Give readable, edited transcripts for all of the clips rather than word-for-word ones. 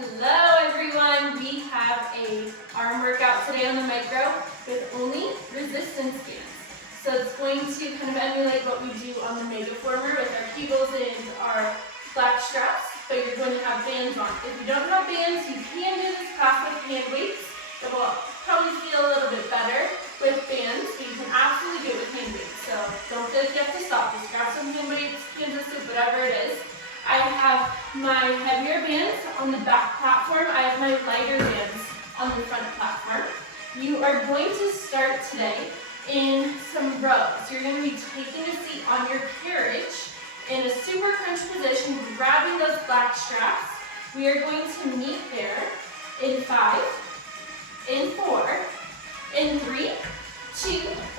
Hello everyone, we have a arm workout today on the micro with only resistance bands. So it's going to kind of emulate what we do on the mega former with our kegels and our black straps, but you're going to have bands on. If you don't have bands, you can do this class with hand weights. It will probably feel a little bit better with bands, but you can absolutely do it with hand weights. So don't feel like you have to stop, just grab some hand weights, Kansas soup, whatever it is. I have my heavier bands on the back platform. I have my lighter bands on the front platform. You are going to start today in some rows. You're going to be taking a seat on your carriage in a super crunch position, grabbing those black straps. We are going to meet there in 5, in 4, in 3, 2,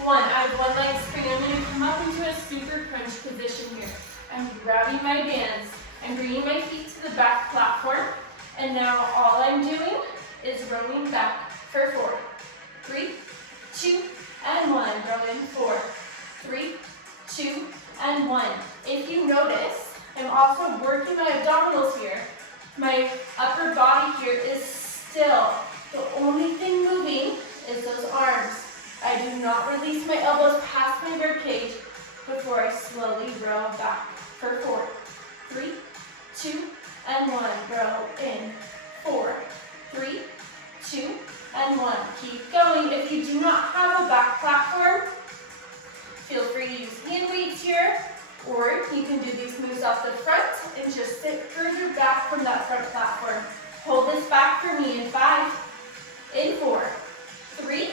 1. I have one leg spring. I'm going to come up into a super crunch position here. I'm grabbing my bands. I'm bringing my feet to the back platform. And now all I'm doing is rowing back for 4. 3, 2, and 1. Row in 4. 3, 2, and 1. If you notice, I'm also working my abdominals here. My upper body here is still. The only thing moving is those arms. I do not release my elbows past my rib cage before I slowly row back for 4. 3, 2, and 1. Row in 4. 3, 2, and 1. Keep going. If you do not have a back platform, feel free to use hand weights here, or you can do these moves off the front and just sit further back from that front platform. Hold this back for me in 5, in 4, 3,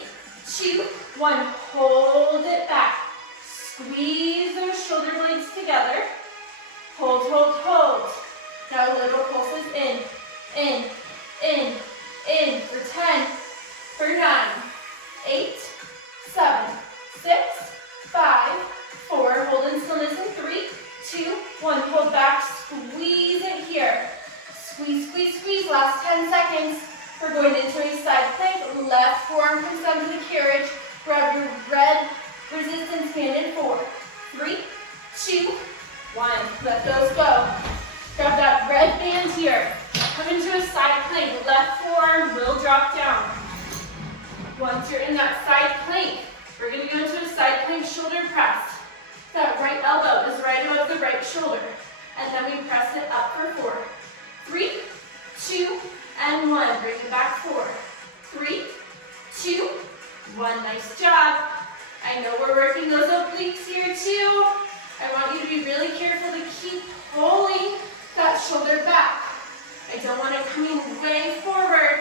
2, 1. Hold it back. Squeeze those shoulder blades together. Hold, hold, hold. Now little pulses in, for 10, for 9, 8, 7, 6, 5, 4. Hold in stillness in 3, 2, 1. Hold back, squeeze it here. Squeeze, squeeze, squeeze. Last 10 seconds. We're going into a side plank. Left forearm comes down to the carriage. Grab your red resistance band in 4, 3, 2, 1. Let those go. Grab that red band here. Come into a side plank. Left forearm will drop down. Once you're in that side plank, we're going to go into a side plank shoulder press. That right elbow is right above the right shoulder. And then we press it up for 4. 3, 2, and 1. Bring it back 4. 3, 2, 1. Nice job. I know we're working those obliques here too. I want you to be really careful to keep pulling that shoulder back. I don't want it coming way forward.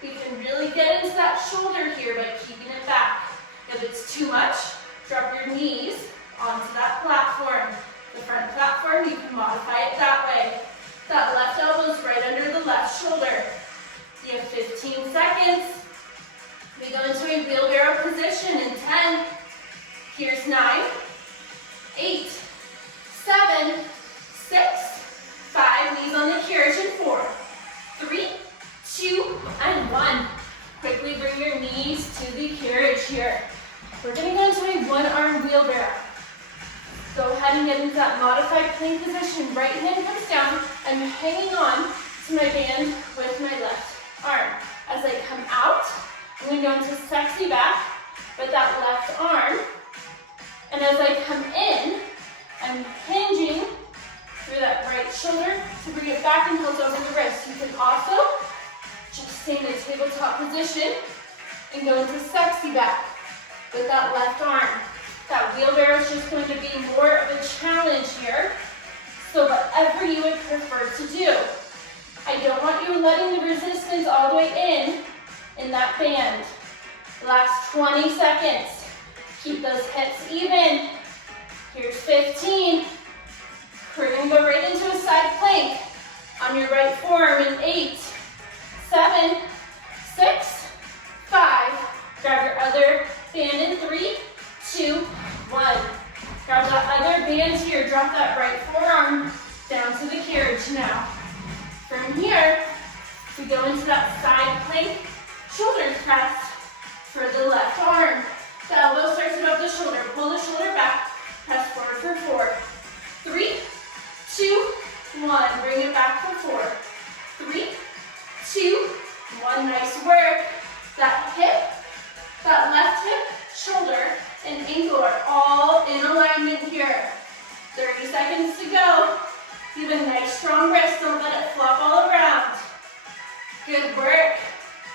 We can really get into that shoulder here by keeping it back. If it's too much, drop your knees onto that platform. The front platform, you can modify it that way. That left elbow is right under the left shoulder. You have 15 seconds. We go into a wheelbarrow position in 10. Here's 9, 8, 7, 6, 5. Knees on the carriage in 4, 3, 2, and 1. Quickly bring your knees to the carriage here. We're going to go into a one-arm wheelbarrow. Go ahead and get into that modified plank position. Right hand comes down. I'm hanging on to my band with my left arm. As I come out, I'm going to go into sexy back with that left arm. And as I come in, I'm hinging through that right shoulder to bring it back and hold over the wrist. You can also just stay in a tabletop position and go into sexy back with that left arm. That wheelbarrow is just going to be more of a challenge here. So whatever you would prefer to do. I don't want you letting the resistance all the way in that band. Last 20 seconds. Keep those hips even. Here's 15. We're going to go right into a side plank on your right forearm in 8, 7, 6, 5. Grab your other band in 3, 2, 1. Grab that other band here. Drop that right forearm down to the carriage now. From here, we go into that side plank shoulder press for the left arm. The elbow starts above the shoulder. Pull the shoulder back. Press forward for 4, 3, 2, 1. Bring it back for 4, 3, 2, 1. Nice work. That hip, that left hip, shoulder, and ankle are all in alignment here. 30 seconds to go. You have a nice strong wrist. Don't let it flop all around. Good work.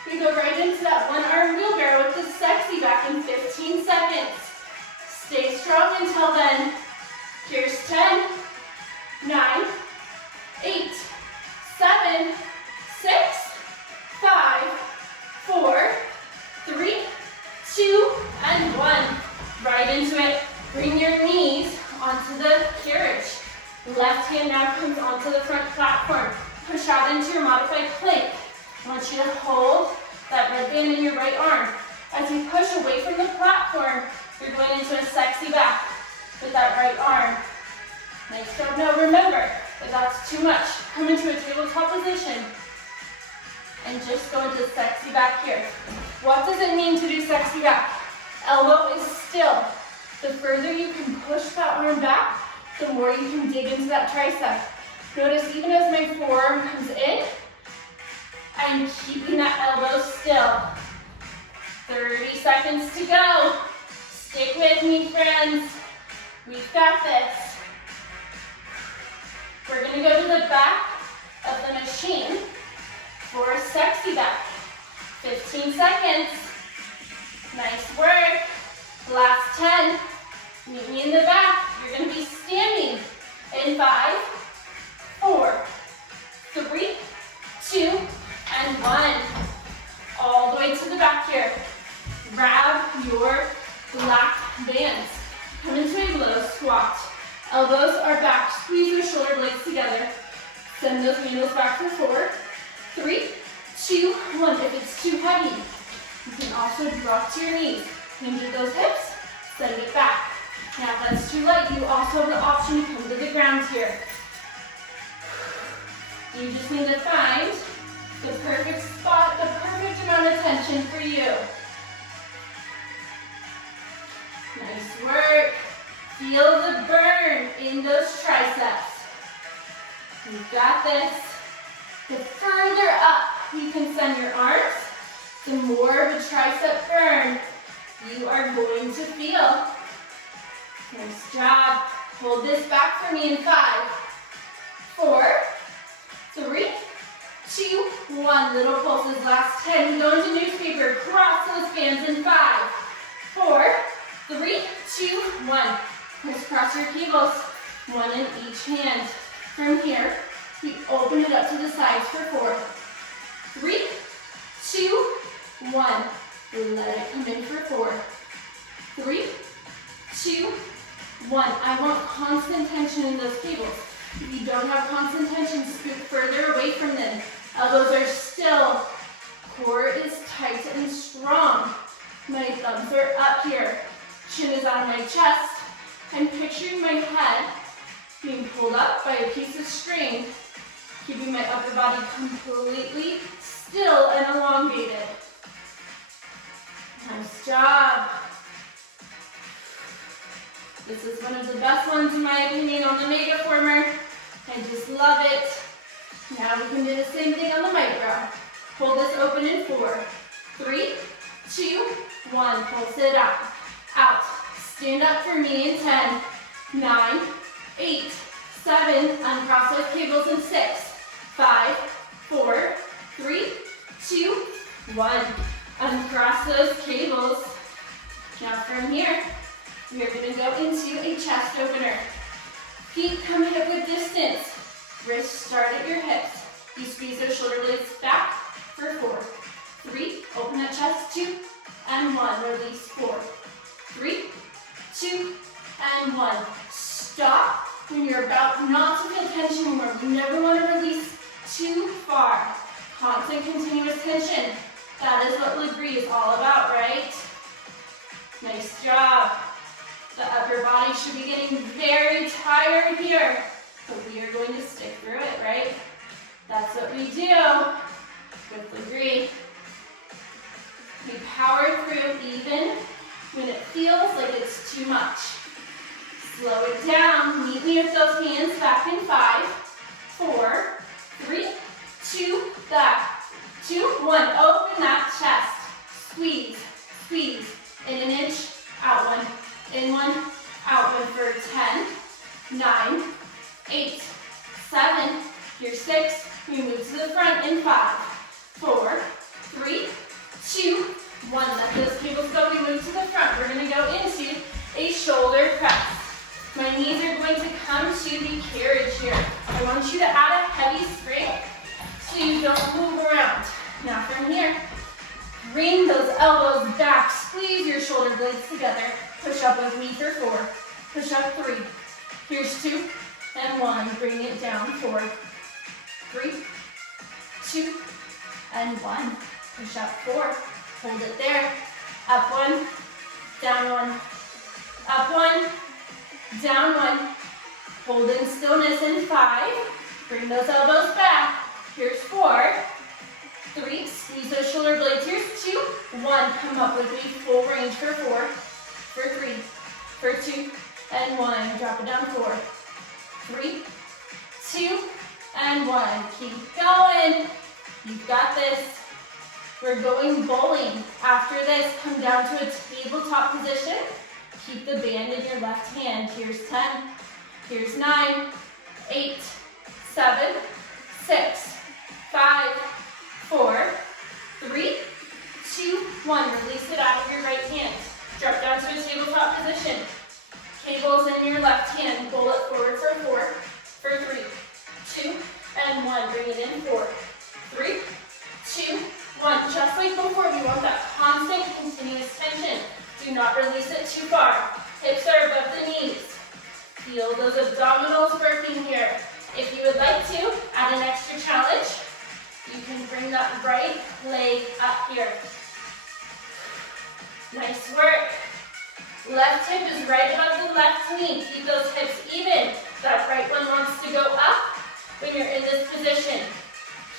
We go right into that one arm wheelbarrow with the sexy back in 15 seconds. Stay strong until then. Here's 10, 9, 8, 7, 6, 5, 4, 3, 2, and 1. Right into it. Bring your knees onto the carriage. Left hand now comes onto the front platform. Push out into your modified plank. I want you to hold that red band in your right arm. As you push away from the platform, you're going into a sexy back with that right arm. Nice job. Now remember, if that's too much, come into a tabletop position and just go into sexy back here. What does it mean to do sexy back? Elbow is still. The further you can push that arm back, the more you can dig into that tricep. Notice even as my forearm comes in, I'm keeping that elbow still. 30 seconds to go. Stick with me, friends. We've got this. We're gonna go to the back of the machine for a sexy back. 15 seconds. Nice work. Last 10. Meet me in the back. You're gonna be standing in 5, 4, 3, 2, and 1. All the way to the back here. Grab your black bands. Come into a low squat. Elbows are back. Squeeze your shoulder blades together. Send those handles back for 4, 3, 2, 1. If it's too heavy, you can also drop to your knees. Hinge at those hips. Send it back. Now if that's too light, you also have the option to come to the ground here. You just need to find the perfect spot, the perfect amount of tension for you. Nice work. Feel the burn in those triceps. You've got this. The further up you can send your arms, the more of a tricep burn you are going to feel. Nice job. Hold this back for me in 5, 4, 3, 2, 1. Little pulses, last 10. Go into newspaper. Cross those bands in 5, 4, 3, 2, 1. Crisscross your cables. 1 in each hand. From here, we open it up to the sides for 4, 3, 2, 1. Let it come in for 4, 3, 2, 1. I want constant tension in those cables. If you don't have constant tension, scoot further away from them. Elbows are still. Core is tight and strong. My thumbs are up here. Chin is on my chest. I'm picturing my head being pulled up by a piece of string, keeping my upper body completely still and elongated. Nice job. This is one of the best ones in my opinion on the mega former. I just love it. Now we can do the same thing on the micro. Hold this open in 4, 3, 2, 1. Pulse it up. Out. Stand up for me in 10, 9, 8, 7. Uncross those cables in 6, 5, 4, 3, 2, 1. Uncross those cables. Now from here, we are going to go into a chest opener. Feet come hip width distance. Wrists start at your hips. You squeeze those shoulder blades back for 4, 3. Open that chest. 2 and 1. Release 4, 3, 2 and 1. Stop when you're about not to feel tension anymore. You never want to release too far. Constant continuous tension. That is what Lagree is all about, right? Nice job. The upper body should be getting very tired here, but we are going to stick through it, right? That's what we do with Lagree. We power through even when it feels like it's too much. Slow it down. Meet me with those hands back in 5, 4, 3, 2, back. 7. Here's 6. We move to the front in 5, 4, 3, 2, 1. Let those cables go. We move to the front. We're going to go into a shoulder press. My knees are going to come to the carriage here. I want you to add a heavy spring so you don't move around. Now from here, bring those elbows back. Squeeze your shoulder blades together. Push up with me for 4. Push up 3. Here's 2 and 1. Bring it down. 4, 3, 2, and 1. Push up 4. Hold it there. Up 1, down 1. Up 1, down 1. Hold in stillness in 5. Bring those elbows back. Here's 4, 3. Squeeze those shoulder blades. Here's 2, 1. Come up with me. Full range for 4, for 3, for 2, and 1. Drop it down. 4, 3, 2, and 1. Keep going. You've got this. We're going bowling. After this, come down to a tabletop position. Keep the band in your left hand. Here's 10. Here's 9, 8, 7, 6, 5, 4, 3, 2, 1. Release it out of your right hand. Drop down to a tabletop position. Cables in your left hand. Bowl it forward for 4, for 3, 2, and 1. Bring it in. 4, 3, 2, 1. Just like before, we want that constant, continuous tension. Do not release it too far. Hips are above the knees. Feel those abdominals working here. If you would like to add an extra challenge, you can bring that right leg up here. Nice work. Left hip is right above the left knee. Keep those hips even. That right one wants to go up when you're in this position.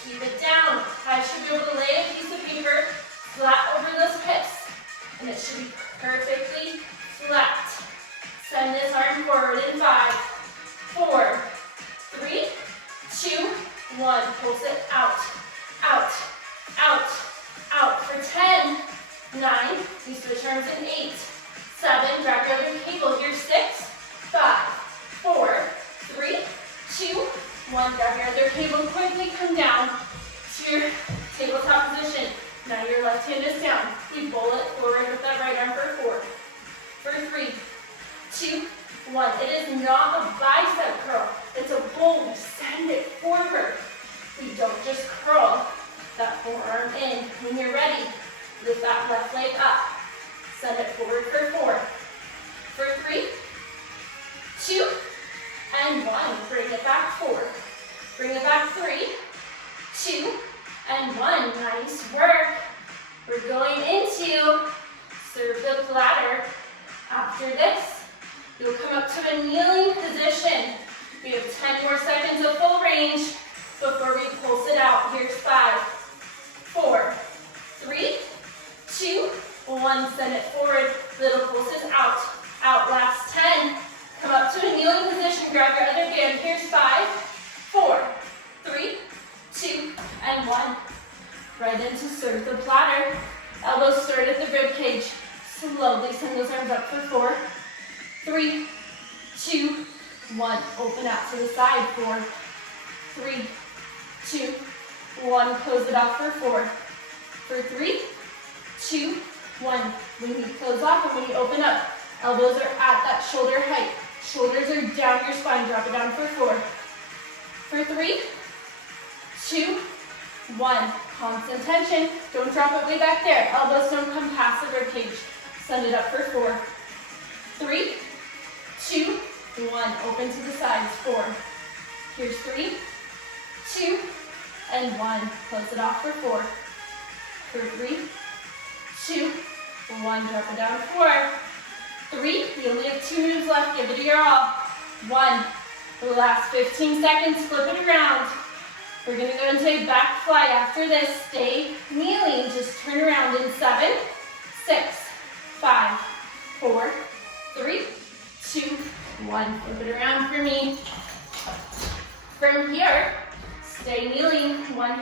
Keep it down. I should be able to lay a piece of paper flat over those hips, and it should be perfectly flat. Send this arm forward in 5, 4, 3, 2, 1. Pulse it out, out, out, out. For 10, 9. We switch arms in 8, 7. Grab your other cable. Here's 6, 5, 4, 3, 2, 1. Grab your other cable. Quickly come down to your tabletop position. Now your left hand is down. We bowl it forward with that right arm for 4, for 3, 2, 1. It is not a bicep curl. It's a bowl. We send it forward. We don't just curl that forearm in. When you're ready, lift that left leg up. Send it forward for 4, for 3, 2, and 1. Bring it back. 4. Bring it back. 3, 2, and 1. Nice work. We're going into serve the platter. After this, you'll come up to a kneeling position. We have 10 more seconds of full range before we pulse it out. Here's 5, 4, 3, 2, 1. Send it forward. Little pulses out. Out. Last 10. Come up to a kneeling position. Grab your other band. Here's 5, 4, 3, 2, and 1. Right into serve the platter. Elbows start at the rib cage. Slowly send those arms up for 4, 3, 2, 1. Open out to the side. 4, 3, 2, 1. Close it off for 4, for 3, 2, 1. When you close off and when you open up, elbows are at that shoulder height. Shoulders are down your spine. Drop it down for 4, for 3, 2, 1. Constant tension. Don't drop it way back there. Elbows don't come past the rib cage. Send it up for 4, 3, 2, 1. Open to the sides. 4. Here's 3, 2, and 1. Close it off for 4, for 3, 2, 1. Drop it down. 4, 3. You only have 2 moves left. Give it your all. 1. The last 15 seconds. Flip it around. We're going to go into a back fly after this. Stay kneeling. Just turn around in 7, 6, 5, 4, 3, 2, 1. Flip it around for me. From here, stay kneeling. One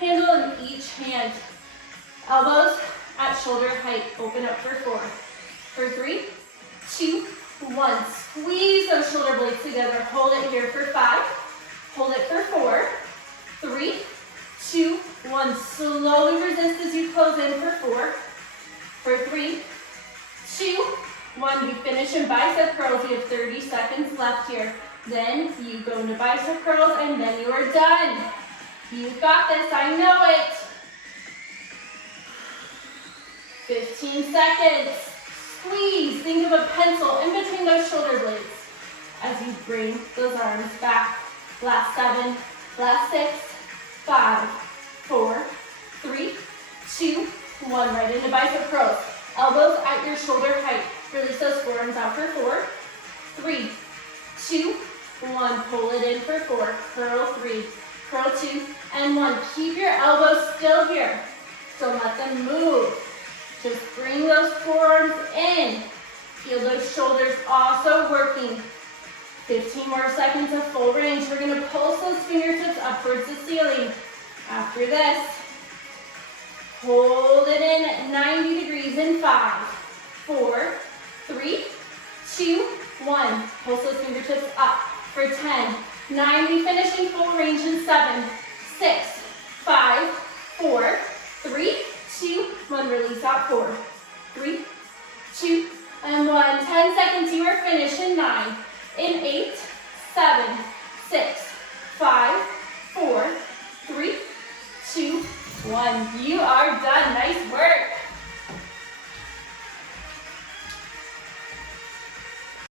handle in each hand. Elbows at shoulder height. Open up for 4, for 3, 2, 1. Squeeze those shoulder blades together. Hold it here for 5, in for 4, for 3, 2, 1. We finish in bicep curls. You have 30 seconds left here. Then you go into bicep curls and then you are done. You've got this, I know it. 15 seconds. Squeeze, think of a pencil in between those shoulder blades as you bring those arms back. Last 7, last 6, 5, 4, 3, 2, 1. Right into bicep curls. Elbows at your shoulder height. Release those forearms out for 4, 3, 2, 1. Pull it in for 4. Curl 3, curl 2, and 1. Keep your elbows still here. Don't let them move. Just bring those forearms in. Feel those shoulders also working. 15 more seconds of full range. We're going to pulse those fingertips up towards the ceiling. After this, hold it in at 90 degrees in 5, 4, 3, 2, 1. Pulse those fingertips up for 10, 90, finishing full range in 7, 6, 5, 4, 3, 2, 1. Release out 4, 3, 2, and 1. 10 seconds. You are finished in 9, in 8, 7,